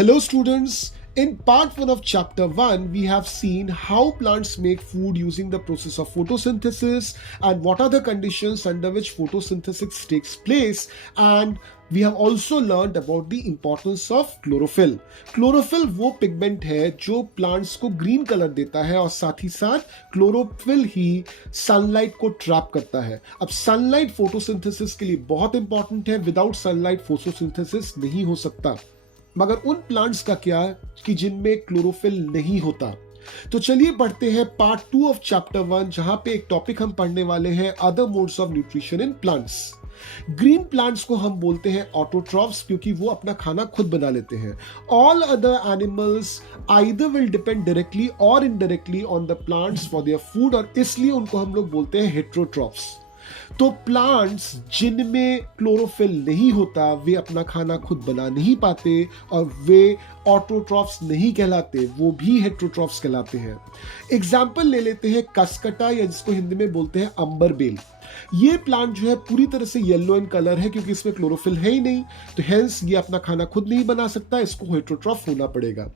Hello students, in part 1 of chapter 1 we have seen how plants make food using the process of photosynthesis and what are the conditions under which photosynthesis takes place, and we have also learned about the importance of chlorophyll. Chlorophyll वो pigment है जो plants को green colour देता है और साथ ही साथ chlorophyll ही sunlight को ट्रैप करता है। अब सनलाइट फोटोसिंथेसिस के लिए बहुत इंपॉर्टेंट है, विदाउट सनलाइट फोटोसिंथेसिस नहीं हो सकता। मगर उन प्लांट्स का क्या कि जिनमें क्लोरोफिल नहीं होता। तो चलिए पढ़ते हैं पार्ट 2 ऑफ चैप्टर 1, जहां पे एक टॉपिक हम पढ़ने वाले हैं other modes of nutrition in plants. Green plants को हम बोलते हैं ऑटोट्रॉफ्स क्योंकि वो अपना खाना खुद बना लेते हैं। All other animals either will depend directly और indirectly on the plants for their food, और इसलिए उनको हम लोग बोलते हैं हेट्रोट्रॉफ्स। तो प्लांट्स जिनमें क्लोरोफिल नहीं होता वे अपना खाना खुद बना नहीं पाते और वे ऑटोट्रॉफ्स नहीं कहलाते, वो भी हेट्रोट्रॉफ्स कहलाते हैं। एग्जाम्पल ले लेते हैं कसकटा, या जिसको हिंदी में बोलते हैं अंबर बेल। ये प्लांट जो है पूरी तरह से येलो इन कलर है क्योंकि इसमें क्लोरोफिल है ही नहीं, तो हेंस ये अपना खाना खुद नहीं बना सकता, इसको हेट्रोट्रॉफ होना पड़ेगा।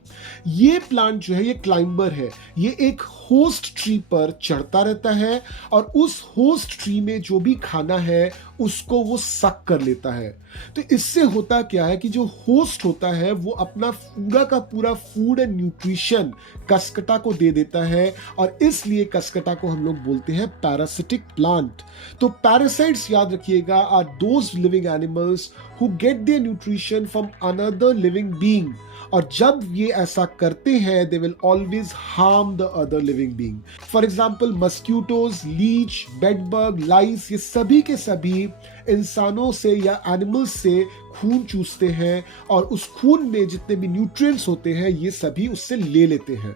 ये प्लांट जो है ये क्लाइंबर है, ये एक होस्ट ट्री पर चढ़ता रहता है और उस होस्ट ट्री में जो भी खाना है उसको वो सक कर लेता है। तो इससे होता क्या है कि जो होस्ट होता है वो अपना पूरा का पूरा फूड एंड न्यूट्रिशन कसकटा को दे देता है, और इसलिए कसकटा को हम लोग बोलते हैं पैरासिटिक प्लांट। तो पैरासाइट्स याद रखिएगा are those living animals who get their nutrition from another living being, और जब ये ऐसा करते हैं they will always harm the other living being. For example mosquitoes, leech, bedbug, lice, ये सभी के सभी इंसानों से या एनिमल्स से खून चूसते हैं और उस खून में जितने भी न्यूट्रिएंट्स होते हैं ये सभी उससे ले लेते हैं।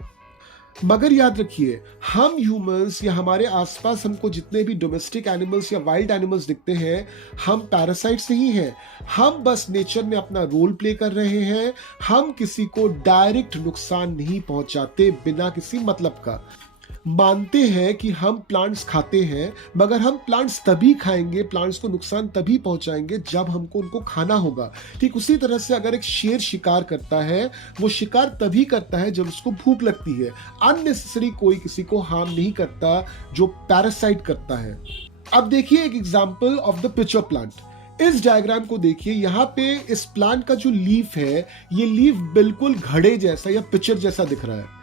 मगर याद रखिए, हम ह्यूमंस या हमारे आसपास हमको जितने भी डोमेस्टिक एनिमल्स या वाइल्ड एनिमल्स दिखते हैं, हम पैरासाइट्स नहीं हैं। हम बस नेचर में अपना रोल प्ले कर रहे हैं। हम किसी को डायरेक्ट नुकसान नहीं पहुंचाते बिना किसी मतलब का। मानते हैं कि हम प्लांट्स खाते हैं, मगर हम प्लांट्स तभी खाएंगे, प्लांट्स को नुकसान तभी पहुंचाएंगे जब हमको उनको खाना होगा। ठीक उसी तरह से अगर एक शेर शिकार करता है, वो शिकार तभी करता है जब उसको भूख लगती है। अननेसेसरी कोई किसी को हार्म नहीं करता जो पैरासाइट करता है। अब देखिए एक example of the pitcher plant. इस डायग्राम को देखिए, यहाँ पे इस प्लांट का जो लीफ है ये लीफ बिल्कुल घड़े जैसा या पिचर जैसा दिख रहा है।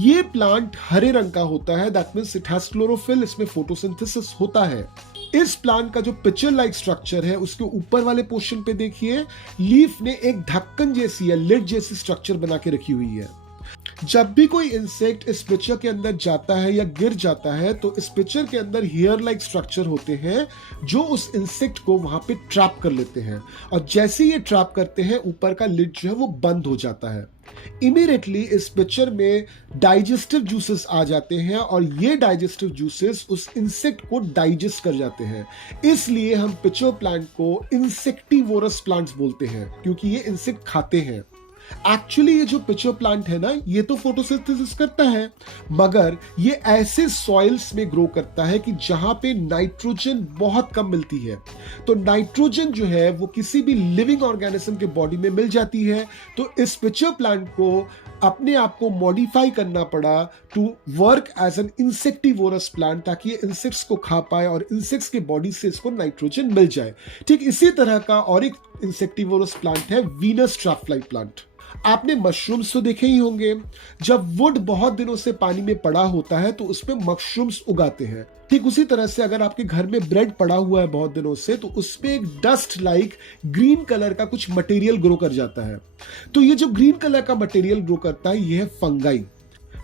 ये प्लांट हरे रंग का होता है, that means it has chlorophyll, इसमें फोटोसिंथेसिस होता है। इस प्लांट का जो पिचर लाइक स्ट्रक्चर है उसके ऊपर वाले पोर्शन पे देखिए लीफ ने एक ढक्कन जैसी या लिड जैसी स्ट्रक्चर बना के रखी हुई है। जब भी कोई इंसेक्ट इस पिक्चर के अंदर जाता है या गिर जाता है तो इस पिक्चर के अंदर हेयर लाइक स्ट्रक्चर होते हैं जो उस इंसेक्ट को वहां पे ट्रैप कर लेते हैं, और जैसे ये ट्रैप करते हैं ऊपर का लिड जो है वो बंद हो जाता है। इमीडिएटली इस पिक्चर में डाइजेस्टिव जूसेस आ जाते हैं और ये डाइजेस्टिव जूसेस उस इंसेक्ट को डाइजेस्ट कर जाते हैं। इसलिए हम पिचर प्लांट को इंसेक्टिवोरस प्लांट्स बोलते हैं क्योंकि ये इंसेक्ट खाते हैं। एक्चुअली ये जो पिचर प्लांट है ना, ये तो फोटोसिंथेसिस करता है, मगर ये ऐसे सॉइल्स में ग्रो करता है कि जहां पे नाइट्रोजन बहुत कम मिलती है। तो नाइट्रोजन जो है वो किसी भी लिविंग ऑर्गेनिज्म के बॉडी में मिल जाती है। तो इस पिचर प्लांट को अपने आप को मॉडिफाई करना पड़ा to work as an insectivorous plant, ताकि ये इंसेक्ट्स को खा पाए और इंसेक्ट्स के बॉडी से इसको नाइट्रोजन मिल जाए। ठीक इसी तरह का और एक इंसेक्टिवोरस प्लांट है वीनस ट्रैफलाई प्लांट। आपने मशरूम्स तो देखे ही होंगे। जब वुड बहुत दिनों से पानी में पड़ा होता है तो उसमें मशरूम्स उगाते हैं। ठीक उसी तरह से अगर आपके घर में ब्रेड पड़ा हुआ है बहुत दिनों से तो उसमें एक डस्ट लाइक ग्रीन कलर का कुछ मटेरियल ग्रो कर जाता है। तो ये जो ग्रीन कलर का मटेरियल ग्रो करता है ये है फंगाई।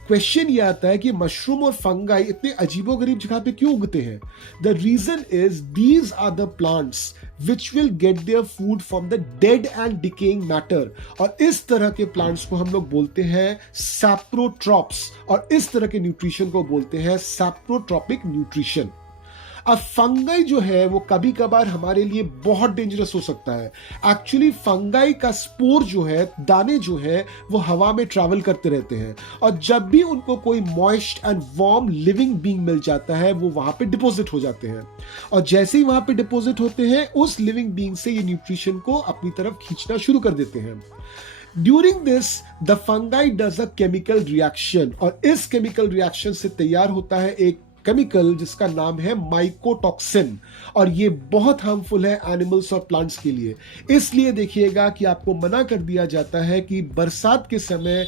क्वेश्चन ये आता है कि मशरूम और फंगाई इतने अजीबोगरीब जगह पे क्यों उगते हैं? The reason is these are the plants which will get their food from the dead and decaying matter, और इस तरह के प्लांट्स को हम लोग बोलते हैं सैप्रोट्रॉप्स, और इस तरह के न्यूट्रिशन को बोलते हैं सैप्रोट्रॉपिक न्यूट्रिशन। अब फंगाई जो है वो कभी कभार हमारे लिए बहुत डेंजरस हो सकता है। एक्चुअली फंगाई का स्पोर जो है, दाने जो है, वो हवा में ट्रैवल करते रहते हैं, और जब भी उनको कोई moist and warm living being मिल जाता है वो वहां पे डिपॉजिट हो जाते हैं, और जैसे ही वहां पे डिपॉजिट होते हैं उस लिविंग बीइंग से ये न्यूट्रिशन को अपनी तरफ खींचना शुरू कर देते हैं। During this the fungi does a chemical reaction, और इस केमिकल रिएक्शन से तैयार होता है एक केमिकल जिसका नाम है माइकोटॉक्सिन, और ये बहुत हार्मफुल है एनिमल्स और प्लांट्स के लिए। इसलिए देखिएगा कि आपको मना कर दिया जाता है कि बरसात के समय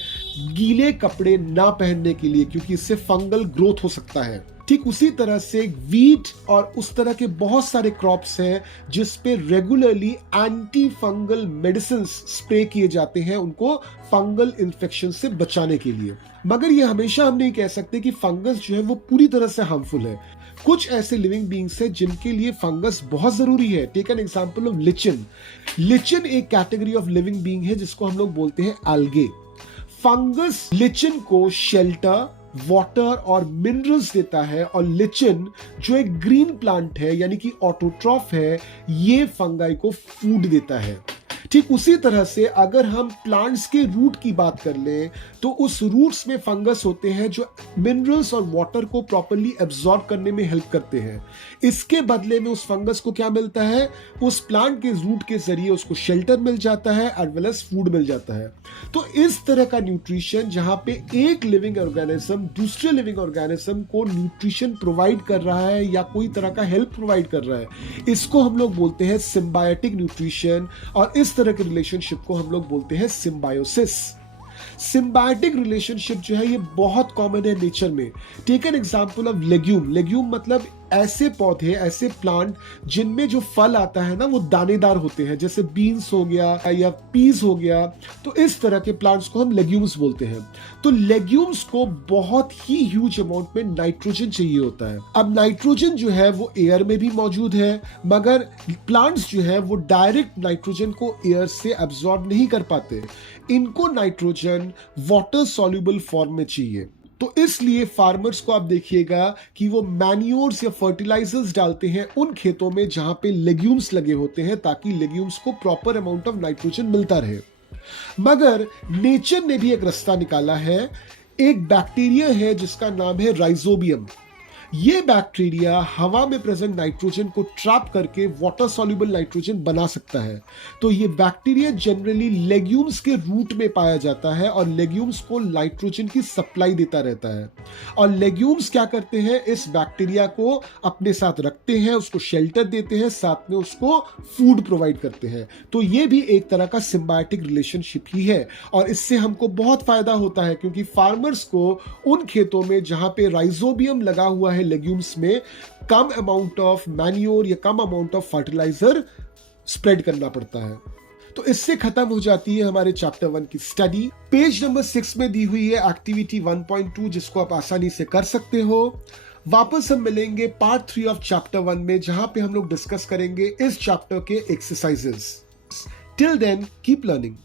गीले कपड़े ना पहनने के लिए, क्योंकि इससे फंगल ग्रोथ हो सकता है। ठीक उसी तरह से वीट और उस तरह के बहुत सारे क्रॉप्स हैं जिस पे regularly anti fungal medicine spray किए जाते हैं उनको फंगल इन्फेक्शन से बचाने के लिए। मगर ये हमेशा हम नहीं कह सकते कि फंगस जो है वो पूरी तरह से हार्मफुल है। कुछ ऐसे लिविंग बींग्स हैं जिनके लिए फंगस बहुत जरूरी है। Take an example of lichen. Lichen एक कैटेगरी ऑफ लिविंग बींग है जिसको हम लोग बोलते हैं एल्गे। फंगस लिचन को शेल्टर, वाटर और मिनरल्स देता है, और लिचन जो एक ग्रीन प्लांट है यानी कि ऑटोट्रॉफ है, ये फंगाई को फूड देता है। ठीक उसी तरह से अगर हम प्लांट्स के रूट की बात कर लें तो उस रूट्स में फंगस होते हैं जो मिनरल्स और वाटर को प्रॉपर्ली एब्जॉर्ब करने में हेल्प करते हैं। इसके बदले में उस फंगस को क्या मिलता है, उस प्लांट के रूट के जरिए उसको शेल्टर मिल जाता है एज वेल एज फूड मिल जाता है। तो इस तरह का न्यूट्रिशन जहां पे एक लिविंग ऑर्गेनिज्म दूसरे लिविंग ऑर्गेनिज्म को न्यूट्रिशन प्रोवाइड कर रहा है या कोई तरह का हेल्प प्रोवाइड कर रहा है, इसको हम लोग बोलते हैं सिम्बायोटिक न्यूट्रिशन, और इस तरह के रिलेशनशिप को हम लोग बोलते हैं सिम्बायोसिस। सिम्बायोटिक रिलेशनशिप जो है ये बहुत कॉमन है नेचर में। Take an example of legume. Legume मतलब ऐसे पौधे, ऐसे प्लांट जिनमें जो फल आता है ना वो दानेदार होते हैं, जैसे बीन्स हो गया या पीस हो गया। तो इस तरह के प्लांट्स को हम लेग्यूम्स बोलते हैं। तो लेग्यूम्स को बहुत ही ह्यूज अमाउंट में नाइट्रोजन चाहिए होता है। अब नाइट्रोजन जो है वो एयर में भी मौजूद है, मगर प्लांट्स जो है वो डायरेक्ट नाइट्रोजन को एयर से एब्जॉर्ब नहीं कर पाते। इनको नाइट्रोजन वाटर सॉल्युबल फॉर्म में चाहिए। तो इसलिए फार्मर्स को आप देखिएगा कि वो मैन्योर्स या फर्टिलाइजर्स डालते हैं उन खेतों में जहां पे लेग्यूम्स लगे होते हैं, ताकि लेग्यूम्स को प्रॉपर अमाउंट ऑफ नाइट्रोजन मिलता रहे। मगर नेचर ने भी एक रास्ता निकाला है। एक बैक्टीरिया है जिसका नाम है राइजोबियम। ये बैक्टीरिया हवा में प्रेजेंट नाइट्रोजन को ट्रैप करके वाटर सॉल्युबल नाइट्रोजन बना सकता है। तो ये बैक्टीरिया जनरली लेग्यूम्स के रूट में पाया जाता है और लेग्यूम्स को नाइट्रोजन की सप्लाई देता रहता है। और लेग्यूम्स क्या करते हैं, इस बैक्टीरिया को अपने साथ रखते हैं, उसको शेल्टर देते हैं, साथ में उसको फूड प्रोवाइड करते हैं। तो ये भी एक तरह का सिम्बायोटिक रिलेशनशिप ही है, और इससे हमको बहुत फायदा होता है, क्योंकि फार्मर्स को उन खेतों में जहां पे राइजोबियम लगा हुआ है लेग्यूम्स में, कम अमाउंट ऑफ मैन्योर या कम अमाउंट ऑफ फर्टिलाइजर स्प्रेड करना पड़ता है। तो इससे खत्म हो जाती है हमारे चैप्टर 1 की स्टडी। पेज नंबर 6 में दी हुई है एक्टिविटी 1.2, जिसको आप आसानी से कर सकते हो। वापस हम मिलेंगे पार्ट 3 ऑफ चैप्टर 1 में, जहां पे हम लोग डिस्कस करेंगे इस चैप्टर के exercises. Till then keep learning.